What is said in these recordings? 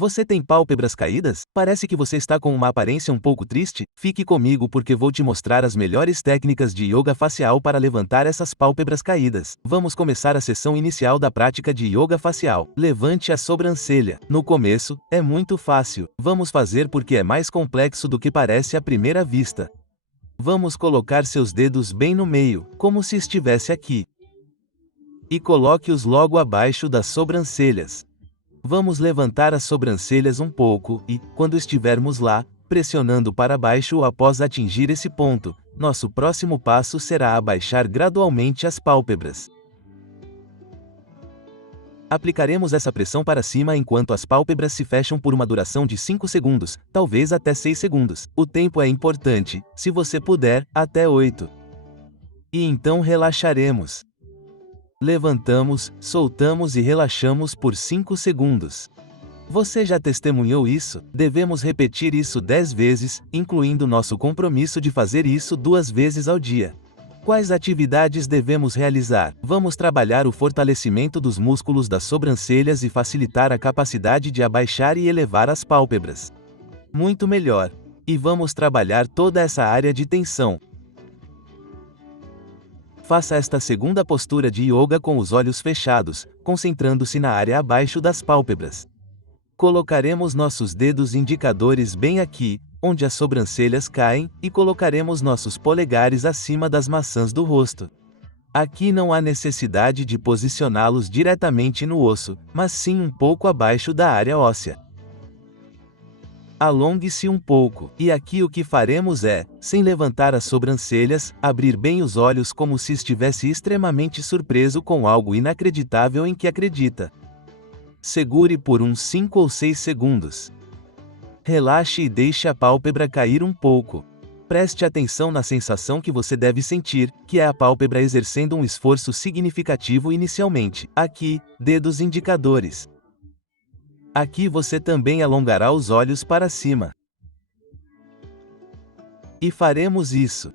Você tem pálpebras caídas? Parece que você está com uma aparência um pouco triste? Fique comigo porque vou te mostrar as melhores técnicas de yoga facial para levantar essas pálpebras caídas. Vamos começar a sessão inicial da prática de yoga facial. Levante a sobrancelha. No começo, é muito fácil. Vamos fazer porque é mais complexo do que parece à primeira vista. Vamos colocar seus dedos bem no meio, como se estivesse aqui. E coloque-os logo abaixo das sobrancelhas. Vamos levantar as sobrancelhas um pouco e, quando estivermos lá, pressionando para baixo após atingir esse ponto, nosso próximo passo será abaixar gradualmente as pálpebras. Aplicaremos essa pressão para cima enquanto as pálpebras se fecham por uma duração de 5 segundos, talvez até 6 segundos. O tempo é importante, se você puder, até 8. E então relaxaremos. Levantamos, soltamos e relaxamos por 5 segundos. Você já testemunhou isso? Devemos repetir isso 10 vezes, incluindo nosso compromisso de fazer isso 2 vezes ao dia. Quais atividades devemos realizar? Vamos trabalhar o fortalecimento dos músculos das sobrancelhas e facilitar a capacidade de abaixar e elevar as pálpebras. Muito melhor. E vamos trabalhar toda essa área de tensão. Faça esta segunda postura de yoga com os olhos fechados, concentrando-se na área abaixo das pálpebras. Colocaremos nossos dedos indicadores bem aqui, onde as sobrancelhas caem, e colocaremos nossos polegares acima das maçãs do rosto. Aqui não há necessidade de posicioná-los diretamente no osso, mas sim um pouco abaixo da área óssea. Alongue-se um pouco, e aqui o que faremos é, sem levantar as sobrancelhas, abrir bem os olhos como se estivesse extremamente surpreso com algo inacreditável em que acredita. Segure por uns 5 ou 6 segundos. Relaxe e deixe a pálpebra cair um pouco. Preste atenção na sensação que você deve sentir, que é a pálpebra exercendo um esforço significativo inicialmente. Aqui, dedos indicadores. Aqui você também alongará os olhos para cima. E faremos isso.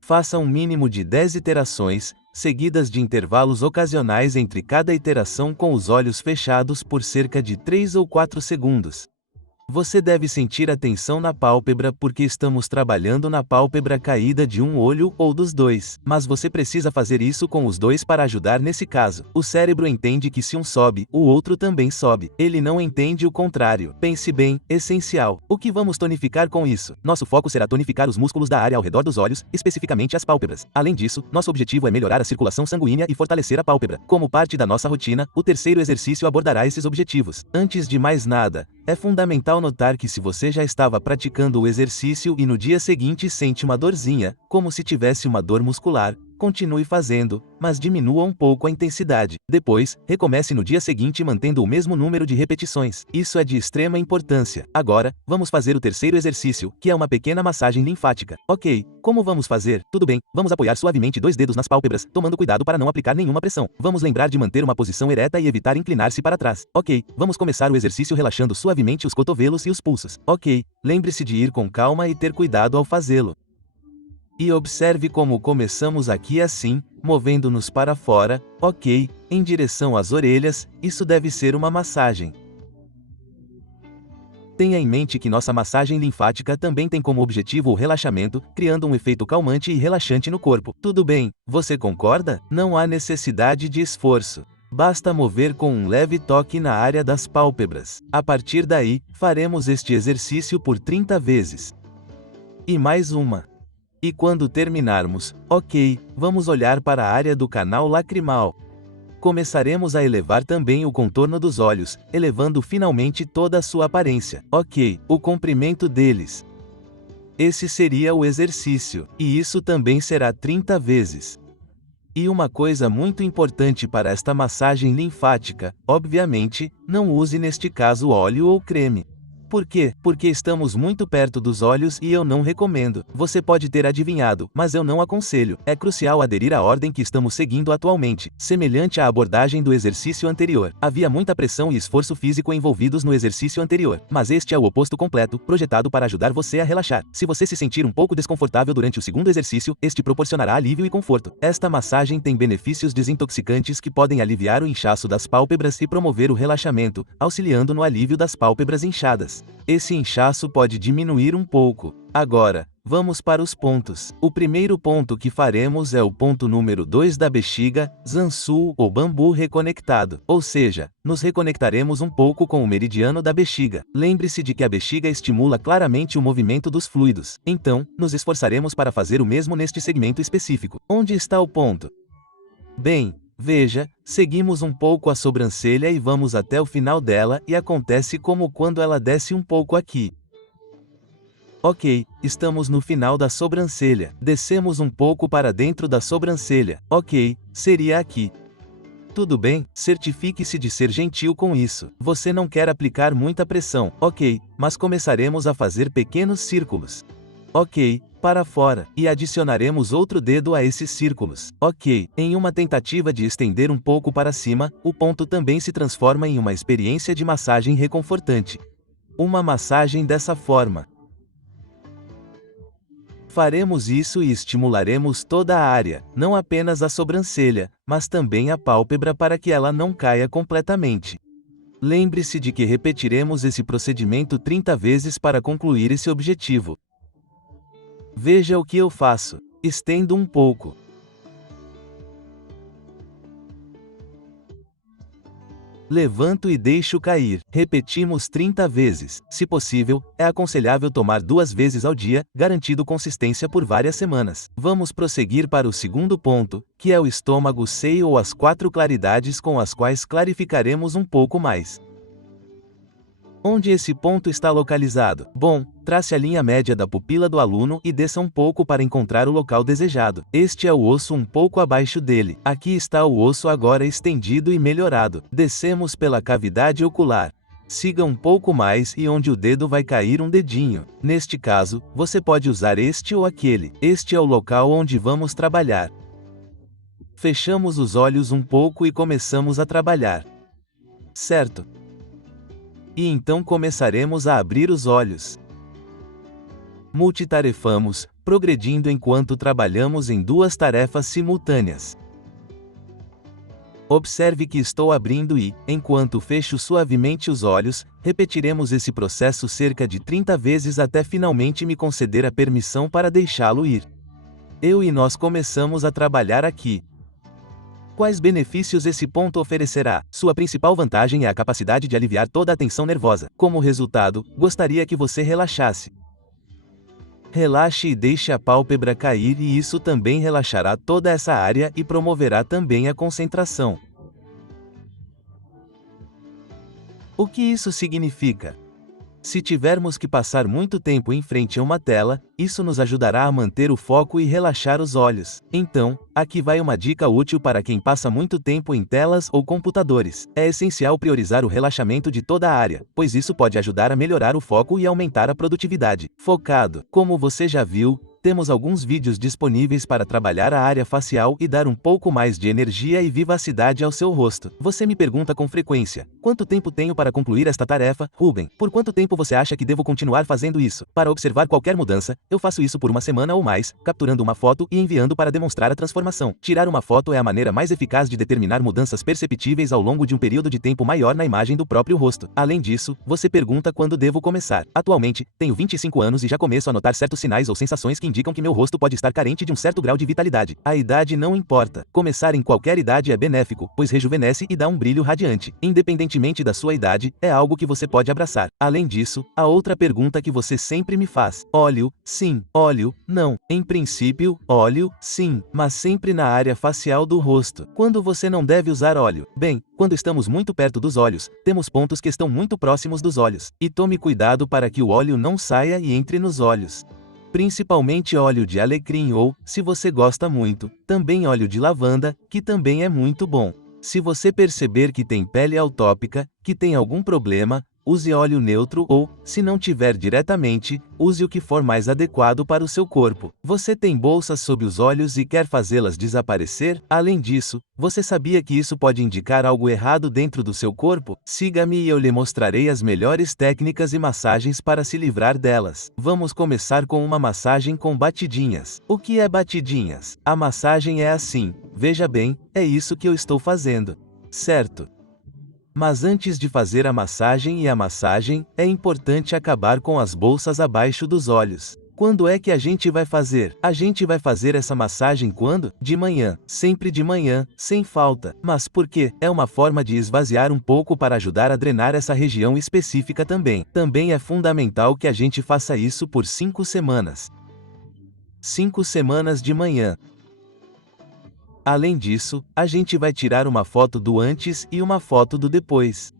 Faça um mínimo de 10 iterações, seguidas de intervalos ocasionais entre cada iteração com os olhos fechados por cerca de 3 ou 4 segundos. Você deve sentir a tensão na pálpebra porque estamos trabalhando na pálpebra caída de um olho ou dos dois. Mas você precisa fazer isso com os dois para ajudar nesse caso. O cérebro entende que se um sobe, o outro também sobe. Ele não entende o contrário. Pense bem, essencial. O que vamos tonificar com isso? Nosso foco será tonificar os músculos da área ao redor dos olhos, especificamente as pálpebras. Além disso, nosso objetivo é melhorar a circulação sanguínea e fortalecer a pálpebra. Como parte da nossa rotina, o terceiro exercício abordará esses objetivos. Antes de mais nada, é fundamental notar que se você já estava praticando o exercício e no dia seguinte sente uma dorzinha, como se tivesse uma dor muscular, continue fazendo, mas diminua um pouco a intensidade. Depois, recomece no dia seguinte mantendo o mesmo número de repetições. Isso é de extrema importância. Agora, vamos fazer o terceiro exercício, que é uma pequena massagem linfática. Ok, como vamos fazer? Tudo bem, vamos apoiar suavemente 2 dedos nas pálpebras, tomando cuidado para não aplicar nenhuma pressão. Vamos lembrar de manter uma posição ereta e evitar inclinar-se para trás. Ok, vamos começar o exercício relaxando suavemente os cotovelos e os pulsos. Ok, lembre-se de ir com calma e ter cuidado ao fazê-lo. E observe como começamos aqui assim, movendo-nos para fora, ok, em direção às orelhas, isso deve ser uma massagem. Tenha em mente que nossa massagem linfática também tem como objetivo o relaxamento, criando um efeito calmante e relaxante no corpo. Tudo bem, você concorda? Não há necessidade de esforço. Basta mover com um leve toque na área das pálpebras. A partir daí, faremos este exercício por 30 vezes. E mais uma. E quando terminarmos, ok, vamos olhar para a área do canal lacrimal. Começaremos a elevar também o contorno dos olhos, elevando finalmente toda a sua aparência. Ok, o comprimento deles. Esse seria o exercício, e isso também será 30 vezes. E uma coisa muito importante para esta massagem linfática, obviamente, não use neste caso óleo ou creme. Por quê? Porque estamos muito perto dos olhos e eu não recomendo. Você pode ter adivinhado, mas eu não aconselho. É crucial aderir à ordem que estamos seguindo atualmente, semelhante à abordagem do exercício anterior. Havia muita pressão e esforço físico envolvidos no exercício anterior, mas este é o oposto completo, projetado para ajudar você a relaxar. Se você se sentir um pouco desconfortável durante o segundo exercício, este proporcionará alívio e conforto. Esta massagem tem benefícios desintoxicantes que podem aliviar o inchaço das pálpebras e promover o relaxamento, auxiliando no alívio das pálpebras inchadas. Esse inchaço pode diminuir um pouco. Agora, vamos para os pontos. O primeiro ponto que faremos é o ponto número 2 da bexiga, Zansu ou bambu reconectado. Ou seja, nos reconectaremos um pouco com o meridiano da bexiga. Lembre-se de que a bexiga estimula claramente o movimento dos fluidos. Então, nos esforçaremos para fazer o mesmo neste segmento específico. Onde está o ponto? Bem, veja, seguimos um pouco a sobrancelha e vamos até o final dela e acontece como quando ela desce um pouco aqui. Ok, estamos no final da sobrancelha. Descemos um pouco para dentro da sobrancelha. Ok, seria aqui. Tudo bem, certifique-se de ser gentil com isso. Você não quer aplicar muita pressão. Ok, mas começaremos a fazer pequenos círculos. Ok, para fora, e adicionaremos outro dedo a esses círculos. Ok, em uma tentativa de estender um pouco para cima, o ponto também se transforma em uma experiência de massagem reconfortante. Uma massagem dessa forma. Faremos isso e estimularemos toda a área, não apenas a sobrancelha, mas também a pálpebra para que ela não caia completamente. Lembre-se de que repetiremos esse procedimento 30 vezes para concluir esse objetivo. Veja o que eu faço. Estendo um pouco. Levanto e deixo cair. Repetimos 30 vezes. Se possível, é aconselhável tomar 2 vezes ao dia, garantindo consistência por várias semanas. Vamos prosseguir para o segundo ponto, que é o estômago seio ou as 4 claridades com as quais clarificaremos um pouco mais. Onde esse ponto está localizado? Bom, trace a linha média da pupila do aluno e desça um pouco para encontrar o local desejado. Este é o osso um pouco abaixo dele. Aqui está o osso agora estendido e melhorado. Descemos pela cavidade ocular. Siga um pouco mais e onde o dedo vai cair um dedinho. Neste caso, você pode usar este ou aquele. Este é o local onde vamos trabalhar. Fechamos os olhos um pouco e começamos a trabalhar. Certo? E então começaremos a abrir os olhos. Multitarefamos, progredindo enquanto trabalhamos em 2 tarefas simultâneas. Observe que estou abrindo e, enquanto fecho suavemente os olhos, repetiremos esse processo cerca de 30 vezes até finalmente me conceder a permissão para deixá-lo ir. Eu e nós começamos a trabalhar aqui. Quais benefícios esse ponto oferecerá? Sua principal vantagem é a capacidade de aliviar toda a tensão nervosa. Como resultado, gostaria que você relaxasse. Relaxe e deixe a pálpebra cair e isso também relaxará toda essa área e promoverá também a concentração. O que isso significa? Se tivermos que passar muito tempo em frente a uma tela, isso nos ajudará a manter o foco e relaxar os olhos. Então, aqui vai uma dica útil para quem passa muito tempo em telas ou computadores. É essencial priorizar o relaxamento de toda a área, pois isso pode ajudar a melhorar o foco e aumentar a produtividade. Focado. Como você já viu, temos alguns vídeos disponíveis para trabalhar a área facial e dar um pouco mais de energia e vivacidade ao seu rosto. Você me pergunta com frequência: quanto tempo tenho para concluir esta tarefa, Ruben? Por quanto tempo você acha que devo continuar fazendo isso? Para observar qualquer mudança, eu faço isso por uma semana ou mais, capturando uma foto e enviando para demonstrar a transformação. Tirar uma foto é a maneira mais eficaz de determinar mudanças perceptíveis ao longo de um período de tempo maior na imagem do próprio rosto. Além disso, você pergunta quando devo começar. Atualmente, tenho 25 anos e já começo a notar certos sinais ou sensações que indicam que meu rosto pode estar carente de um certo grau de vitalidade. A idade não importa. Começar em qualquer idade é benéfico, pois rejuvenesce e dá um brilho radiante. Independentemente da sua idade, é algo que você pode abraçar. Além disso, a outra pergunta que você sempre me faz: óleo, sim, óleo, não. Em princípio, óleo, sim, mas sempre na área facial do rosto. Quando você não deve usar óleo? Bem, quando estamos muito perto dos olhos, temos pontos que estão muito próximos dos olhos. E tome cuidado para que o óleo não saia e entre nos olhos. Principalmente óleo de alecrim ou, se você gosta muito, também óleo de lavanda, que também é muito bom. Se você perceber que tem pele autópica, que tem algum problema, use óleo neutro ou, se não tiver diretamente, use o que for mais adequado para o seu corpo. Você tem bolsas sob os olhos e quer fazê-las desaparecer? Além disso, você sabia que isso pode indicar algo errado dentro do seu corpo? Siga-me e eu lhe mostrarei as melhores técnicas e massagens para se livrar delas. Vamos começar com uma massagem com batidinhas. O que é batidinhas? A massagem é assim. Veja bem, é isso que eu estou fazendo. Certo? Mas antes de fazer a massagem, é importante acabar com as bolsas abaixo dos olhos. Quando é que a gente vai fazer? A gente vai fazer essa massagem quando? De manhã. Sempre de manhã, sem falta. Mas por quê? É uma forma de esvaziar um pouco para ajudar a drenar essa região específica também. Também é fundamental que a gente faça isso por 5 semanas. 5 semanas de manhã. Além disso, a gente vai tirar uma foto do antes e uma foto do depois.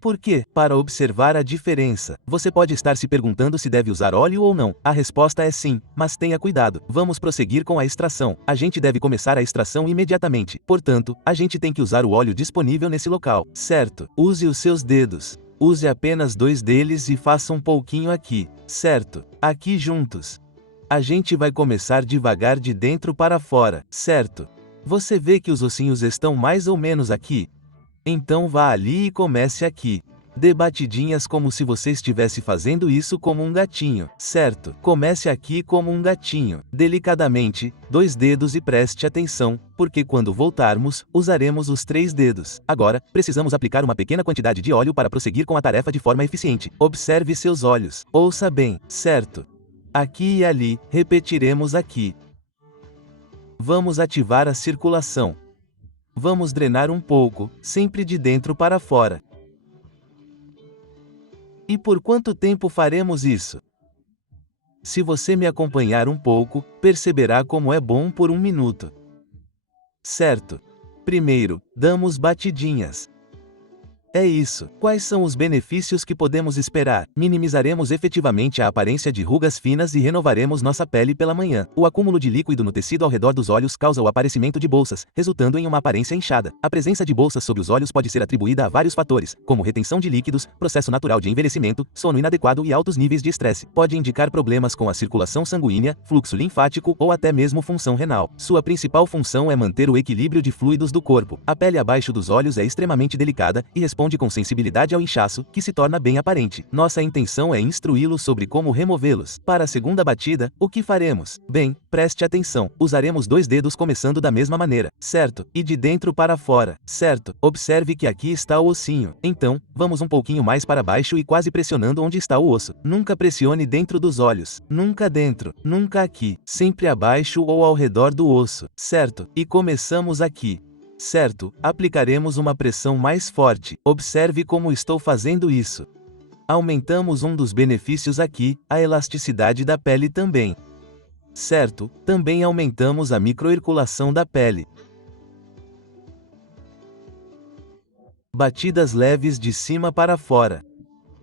Por quê? Para observar a diferença. Você pode estar se perguntando se deve usar óleo ou não. A resposta é sim, mas tenha cuidado. Vamos prosseguir com a extração. A gente deve começar a extração imediatamente. Portanto, a gente tem que usar o óleo disponível nesse local. Certo? Use os seus dedos. Use apenas 2 deles e faça um pouquinho aqui. Certo? Aqui juntos. A gente vai começar devagar de dentro para fora. Certo? Você vê que os ossinhos estão mais ou menos aqui? Então vá ali e comece aqui. Dê batidinhas como se você estivesse fazendo isso como um gatinho, certo? Comece aqui como um gatinho, delicadamente, 2 dedos e preste atenção, porque quando voltarmos, usaremos os 3 dedos. Agora, precisamos aplicar uma pequena quantidade de óleo para prosseguir com a tarefa de forma eficiente. Observe seus olhos. Ouça bem, certo? Aqui e ali, repetiremos aqui. Vamos ativar a circulação. Vamos drenar um pouco, sempre de dentro para fora. E por quanto tempo faremos isso? Se você me acompanhar um pouco, perceberá como é bom por 1 minuto. Certo? Primeiro, damos batidinhas. É isso. Quais são os benefícios que podemos esperar? Minimizaremos efetivamente a aparência de rugas finas e renovaremos nossa pele pela manhã. O acúmulo de líquido no tecido ao redor dos olhos causa o aparecimento de bolsas, resultando em uma aparência inchada. A presença de bolsas sob os olhos pode ser atribuída a vários fatores, como retenção de líquidos, processo natural de envelhecimento, sono inadequado e altos níveis de estresse. Pode indicar problemas com a circulação sanguínea, fluxo linfático ou até mesmo função renal. Sua principal função é manter o equilíbrio de fluidos do corpo. A pele abaixo dos olhos é extremamente delicada e responde com sensibilidade ao inchaço, que se torna bem aparente. Nossa intenção é instruí-lo sobre como removê-los. Para a segunda batida, o que faremos? Bem, preste atenção. Usaremos 2 dedos começando da mesma maneira, certo? E de dentro para fora, certo? Observe que aqui está o ossinho. Então, vamos um pouquinho mais para baixo e quase pressionando onde está o osso. Nunca pressione dentro dos olhos. Nunca dentro. Nunca aqui. Sempre abaixo ou ao redor do osso, certo? E começamos aqui. Certo, aplicaremos uma pressão mais forte. Observe como estou fazendo isso. Aumentamos um dos benefícios aqui, a elasticidade da pele também. Certo, também aumentamos a microirculação da pele. Batidas leves de cima para fora.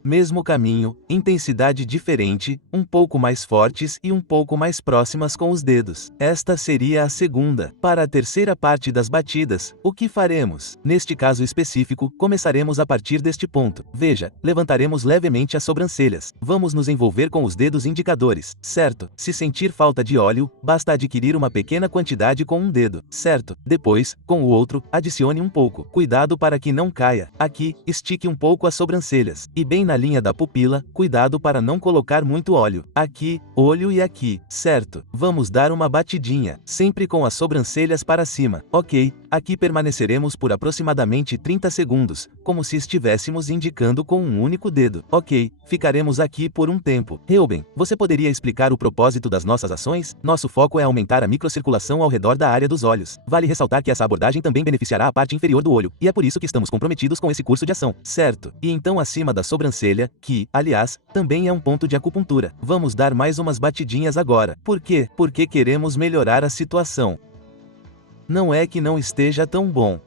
Mesmo caminho, intensidade diferente, um pouco mais fortes e um pouco mais próximas com os dedos. Esta seria a segunda. Para a terceira parte das batidas, o que faremos? Neste caso específico, começaremos a partir deste ponto. Veja, levantaremos levemente as sobrancelhas. Vamos nos envolver com os dedos indicadores, certo? Se sentir falta de óleo, basta adquirir uma pequena quantidade com um dedo, certo? Depois, com o outro, adicione um pouco. Cuidado para que não caia. Aqui, estique um pouco as sobrancelhas. E bem na linha da pupila, cuidado para não colocar muito óleo. Aqui, olho e aqui, certo? Vamos dar uma batidinha, sempre com as sobrancelhas para cima. Ok, aqui permaneceremos por aproximadamente 30 segundos, como se estivéssemos indicando com um único dedo. Ok, ficaremos aqui por um tempo. Reuben, você poderia explicar o propósito das nossas ações? Nosso foco é aumentar a microcirculação ao redor da área dos olhos. Vale ressaltar que essa abordagem também beneficiará a parte inferior do olho, e é por isso que estamos comprometidos com esse curso de ação, certo? E então acima da sobrancelha, que, aliás, também é um ponto de acupuntura. Vamos dar mais umas batidinhas agora. Por quê? Porque queremos melhorar a situação. Não é que não esteja tão bom.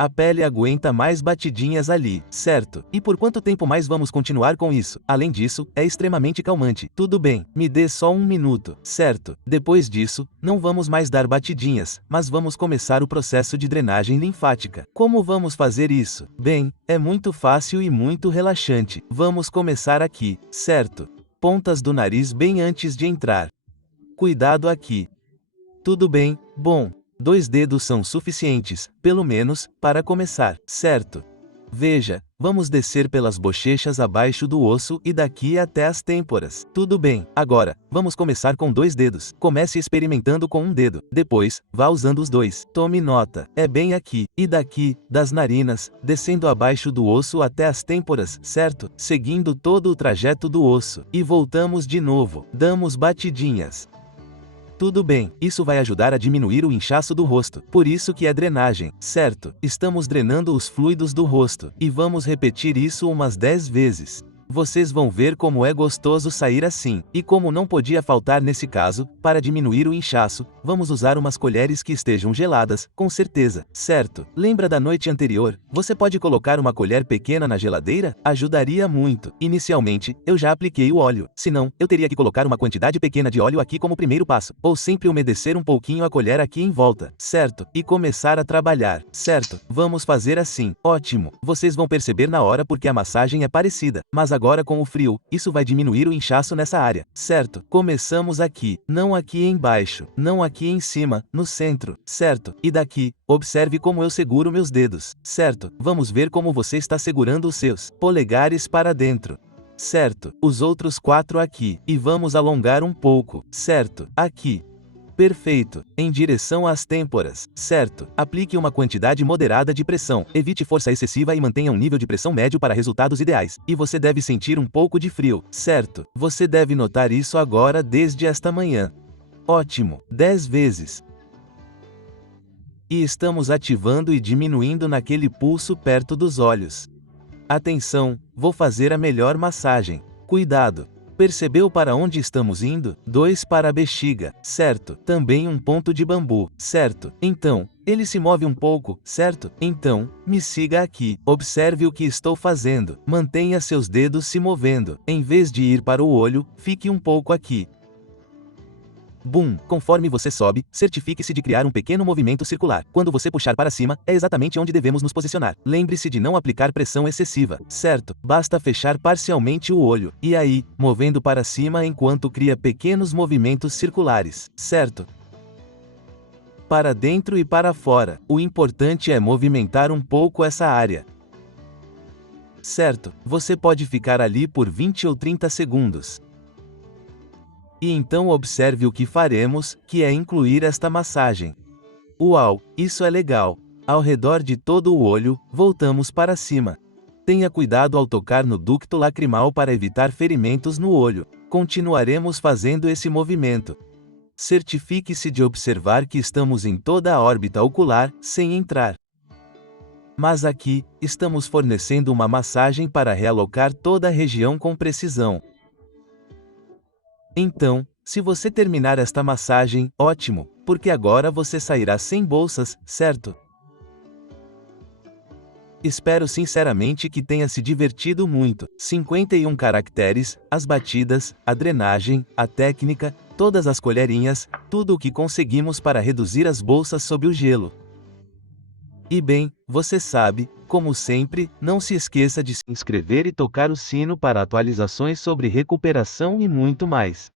A pele aguenta mais batidinhas ali, certo? E por quanto tempo mais vamos continuar com isso? Além disso, é extremamente calmante. Tudo bem, me dê só 1 minuto, certo? Depois disso, não vamos mais dar batidinhas, mas vamos começar o processo de drenagem linfática. Como vamos fazer isso? Bem, é muito fácil e muito relaxante. Vamos começar aqui, certo? Pontas do nariz bem antes de entrar. Cuidado aqui. Tudo bem, bom. 2 dedos são suficientes, pelo menos, para começar, certo? Veja, vamos descer pelas bochechas abaixo do osso e daqui até as têmporas. Tudo bem, agora, vamos começar com 2 dedos. Comece experimentando com 1 dedo, depois, vá usando os 2. Tome nota, é bem aqui, e daqui, das narinas, descendo abaixo do osso até as têmporas, certo? Seguindo todo o trajeto do osso. E voltamos de novo, damos batidinhas. Tudo bem, isso vai ajudar a diminuir o inchaço do rosto, por isso que é drenagem, certo? Estamos drenando os fluidos do rosto, e vamos repetir isso umas 10 vezes. Vocês vão ver como é gostoso sair assim, e como não podia faltar nesse caso, para diminuir o inchaço, vamos usar umas colheres que estejam geladas, com certeza, certo? Lembra da noite anterior? Você pode colocar uma colher pequena na geladeira? Ajudaria muito. Inicialmente, eu já apliquei o óleo, senão, eu teria que colocar uma quantidade pequena de óleo aqui como primeiro passo, ou sempre umedecer um pouquinho a colher aqui em volta, certo? E começar a trabalhar, certo? Vamos fazer assim, ótimo. Vocês vão perceber na hora porque a massagem é parecida, mas agora com o frio, isso vai diminuir o inchaço nessa área, certo? Começamos aqui, não aqui embaixo, não aqui em cima, no centro, certo? E daqui, observe como eu seguro meus dedos, certo? Vamos ver como você está segurando os seus polegares para dentro. Certo, os outros 4 aqui, e vamos alongar um pouco, certo? Aqui. Perfeito, em direção às têmporas, certo? Aplique uma quantidade moderada de pressão, evite força excessiva e mantenha um nível de pressão médio para resultados ideais. E você deve sentir um pouco de frio, certo? Você deve notar isso agora desde esta manhã. Ótimo, 10 vezes. E estamos ativando e diminuindo naquele pulso perto dos olhos. Atenção, vou fazer a melhor massagem. Cuidado. Percebeu para onde estamos indo? 2 para a bexiga, certo? Também um ponto de bambu, certo? Então, ele se move um pouco, certo? Então, me siga aqui. Observe o que estou fazendo. Mantenha seus dedos se movendo. Em vez de ir para o olho, fique um pouco aqui. Bum! Conforme você sobe, certifique-se de criar um pequeno movimento circular. Quando você puxar para cima, é exatamente onde devemos nos posicionar. Lembre-se de não aplicar pressão excessiva, certo? Basta fechar parcialmente o olho, e aí, movendo para cima enquanto cria pequenos movimentos circulares, certo? Para dentro e para fora. O importante é movimentar um pouco essa área. Certo, você pode ficar ali por 20 ou 30 segundos. E então observe o que faremos, que é incluir esta massagem. Uau, isso é legal! Ao redor de todo o olho, voltamos para cima. Tenha cuidado ao tocar no ducto lacrimal para evitar ferimentos no olho. Continuaremos fazendo esse movimento. Certifique-se de observar que estamos em toda a órbita ocular, sem entrar. Mas aqui, estamos fornecendo uma massagem para realocar toda a região com precisão. Então, se você terminar esta massagem, ótimo, porque agora você sairá sem bolsas, certo? Espero sinceramente que tenha se divertido muito. 51 caracteres, as batidas, a drenagem, a técnica, todas as colherinhas, tudo o que conseguimos para reduzir as bolsas sob o gelo. E bem, você sabe, como sempre, não se esqueça de se inscrever e tocar o sino para atualizações sobre recuperação e muito mais.